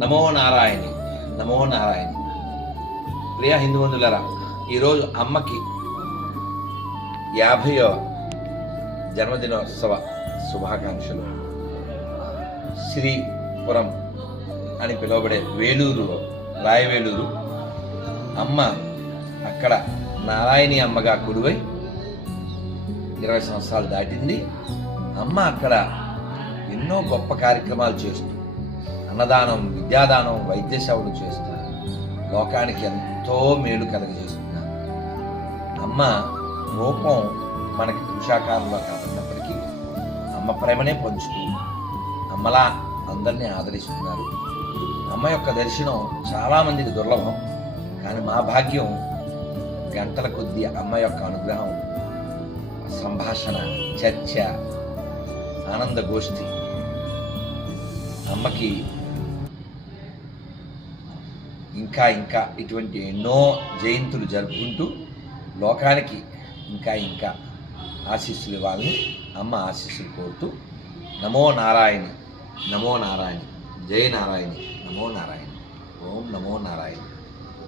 నమో నారాయణి, నమో నారాయణి. ప్రియ హిందూ బంధువులారా, ఈరోజు అమ్మకి 50వ జన్మదినోత్సవ శుభాకాంక్షలు. శ్రీపురం అని పిలువబడే వేలూరు, రాయవేలూరు అమ్మ అక్కడ నారాయణి అమ్మగా కొలువై 20 సంవత్సరాలు దాటింది. అమ్మ అక్కడ ఎన్నో గొప్ప కార్యక్రమాలు చేస్తూ అన్నదానం, విద్యాదానం, వైద్య సేవలు చేస్తూ లోకానికి ఎంతో మేలు కలుగజేస్తున్నారు. అమ్మ రూపం మనకి పురుషాకారంలో కనబడినప్పటికీ అమ్మ ప్రేమనే పంచుతూ అమ్మలా అందరినీ ఆదరిస్తున్నారు. అమ్మ యొక్క దర్శనం చాలామందికి దుర్లభం, కానీ మా భాగ్యం గంటల కొద్దీ అమ్మ యొక్క అనుగ్రహం, సంభాషణ, చర్చ, ఆనంద గోష్ఠి. అమ్మకి ఇంకా ఇంకా ఇటువంటి ఎన్నో జయంతులు జరుపుకుంటూ లోకానికి ఇంకా ఇంకా ఆశీస్సులు ఇవ్వాలని అమ్మ ఆశీస్సులు కోరుతూ నమో నారాయణి, నమో నారాయణి, జయ నారాయణి, నమో నారాయణి, ఓం నమో నారాయణి.